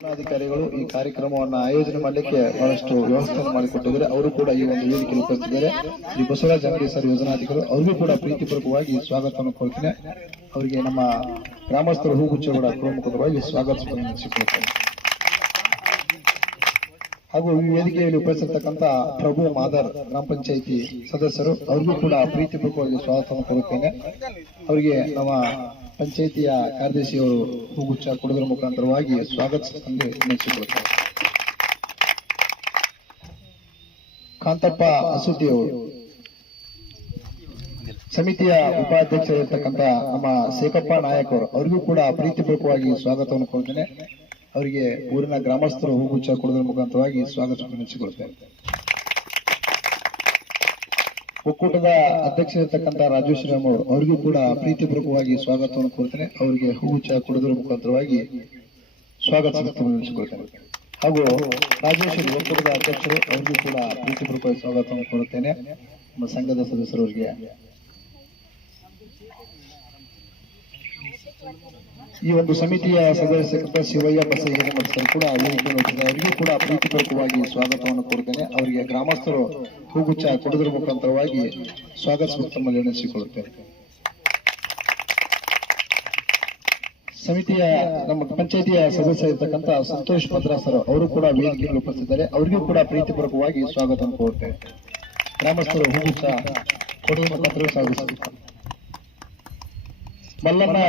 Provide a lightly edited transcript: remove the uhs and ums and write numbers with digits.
ಅಧಿಕಾರಿಗಳು ಈ ಕಾರ್ಯಕ್ರಮವನ್ನು ಆಯೋಜನೆ ಮಾಡಲಿಕ್ಕೆ ಬಹಳಷ್ಟು ವ್ಯವಸ್ಥೆಯನ್ನು ಮಾಡಿಕೊಟ್ಟಿದ್ದಾರೆ. ಅವರು ಕೂಡ ಈ ಒಂದು ವೇದಿಕೆಯಲ್ಲಿ ಉಪಸ್ಥಿತಿದ್ದಾರೆ. ಶ್ರೀ ಬಸವರಾಜ ಅಂಗಡಿ ಸರ್ ಯೋಜನಾಧಿಕಾರಿಗಳು ಅವರಿಗೂ ಕೂಡ ಪ್ರೀತಿಪೂರ್ವಕವಾಗಿ ಸ್ವಾಗತವನ್ನು ಕೋರುತ್ತೇನೆ. ಅವರಿಗೆ ನಮ್ಮ ಗ್ರಾಮಸ್ಥರು ಹೂಗುಚ್ಚ ಕೂಡ ಪ್ರಮುಖವಾಗಿ ಸ್ವಾಗತಿಸಿಕೊಳ್ಳುತ್ತಾರೆ. ಹಾಗೂ ಈ ವೇದಿಕೆಯಲ್ಲಿ ಉಪಸ್ಥಿತಕ್ಕಂತ ಪ್ರಭು ಮಾದರ್ ಗ್ರಾಮ ಪಂಚಾಯಿತಿ ಸದಸ್ಯರು ಅವರಿಗೂ ಕೂಡ ಪ್ರೀತಿಪೂರ್ವಕವಾಗಿ ಸ್ವಾಗತವನ್ನು ಕೋರುತ್ತೇನೆ. ಅವರಿಗೆ ನಮ್ಮ ಪಂಚಾಯಿತಿಯ ಕಾರ್ಯದರ್ಶಿಯವರು ಹೂಗುಚ್ಚ ಕೊಡುವುದರ ಮುಖಾಂತರವಾಗಿ ಸ್ವಾಗತಿಸಿಕೊಂಡು ನೆನೆಸಿಕೊಳ್ಳುತ್ತಾರೆ. ಕಾಂತಪ್ಪ ಅಸುತಿಯವರು ಸಮಿತಿಯ ಉಪಾಧ್ಯಕ್ಷರಿರ್ತಕ್ಕಂಥ ನಮ್ಮ ಸೇಕಪ್ಪ ನಾಯಕ್ ಅವರು ಅವರಿಗೂ ಕೂಡ ಪ್ರೀತಿಪೂರ್ವಕವಾಗಿ ಸ್ವಾಗತವನ್ನು ಕೋರುತ್ತೇನೆ. ಅವರಿಗೆ ಊರಿನ ಗ್ರಾಮಸ್ಥರು ಹೂಗುಚ್ಚ ಕೊಡುವುದರ ಮುಖಾಂತರವಾಗಿ ಸ್ವಾಗತವನ್ನು ನೆನೆಸಿಕೊಳ್ಳುತ್ತಾರೆ. ಒಕ್ಕೂಟದ ಅಧ್ಯಕ್ಷರಿರ್ತಕ್ಕಂಥ ರಾಜು ಶ್ರೀರಾಮ್ ಅವರು ಅವರಿಗೂ ಕೂಡ ಪ್ರೀತಿಪೂರ್ವಕವಾಗಿ ಸ್ವಾಗತವನ್ನು ಕೋರುತ್ತೇನೆ. ಅವರಿಗೆ ಹೂಗುಚ್ಚ ಕೊಡುವುದರ ಮುಖಾಂತರವಾಗಿ ಸ್ವಾಗತವನ್ನು ನೆನೆಸಿಕೊಳ್ಳುತ್ತೇನೆ. ಹಾಗೂ ರಾಜೇಶ್ವರಿ ಒಕ್ಕೂಟದ ಅಧ್ಯಕ್ಷರು ಅವರಿಗೂ ಕೂಡ ಪ್ರೀತಿಪೂರ್ವಕವಾಗಿ ಸ್ವಾಗತವನ್ನು ಕೋರುತ್ತೇನೆ. ನಮ್ಮ ಸಂಘದ ಸದಸ್ಯರವರಿಗೆ ಈ ಒಂದು ಸಮಿತಿಯ ಸದಸ್ಯರಾದ ಶಿವಯ್ಯ ಬಸಯ್ಯ ಮತ್ಸರು ಕೂಡ ಅವರಿಗೂ ಕೂಡ ಪ್ರೀತಿಪೂರ್ವಕವಾಗಿ ಸ್ವಾಗತವನ್ನು ಕೋರುತ್ತೇನೆ. ಅವರಿಗೆ ಗ್ರಾಮಸ್ಥರು ಹೂಗುಚ್ಚ ಕೊಡುವುದರ ಮುಖಾಂತರವಾಗಿ ಸ್ವಾಗತಿಸುತ್ತಮಲ್ಲಿ ನೆನೆಸಿಕೊಳ್ಳುತ್ತೇನೆ. ಸಮಿತಿಯ ನಮ್ಮ ಪಂಚಾಯಿತಿಯ ಸದಸ್ಯ ಇರತಕ್ಕಂಥ ಸಂತೋಷ್ ಭದ್ರಾಸರ್ ಅವರು ಕೂಡ ವೇದಿಕೆಯಲ್ಲಿ ಉಪಸ್ಥಿತಿದ್ದಾರೆ. ಅವರಿಗೂ ಕೂಡ ಪ್ರೀತಿಪೂರ್ವಕವಾಗಿ ಸ್ವಾಗತವನ್ನು ಕೋರುತ್ತೇನೆ. ಗ್ರಾಮಸ್ಥರು ಹೂಗುಚ್ಚ ಕೊಡುವ ಮುಖಾಂತರ ಸ್ವಾಗತಿಸುತ್ತಾರೆ. ಮಲ್ಲಮ್ಮ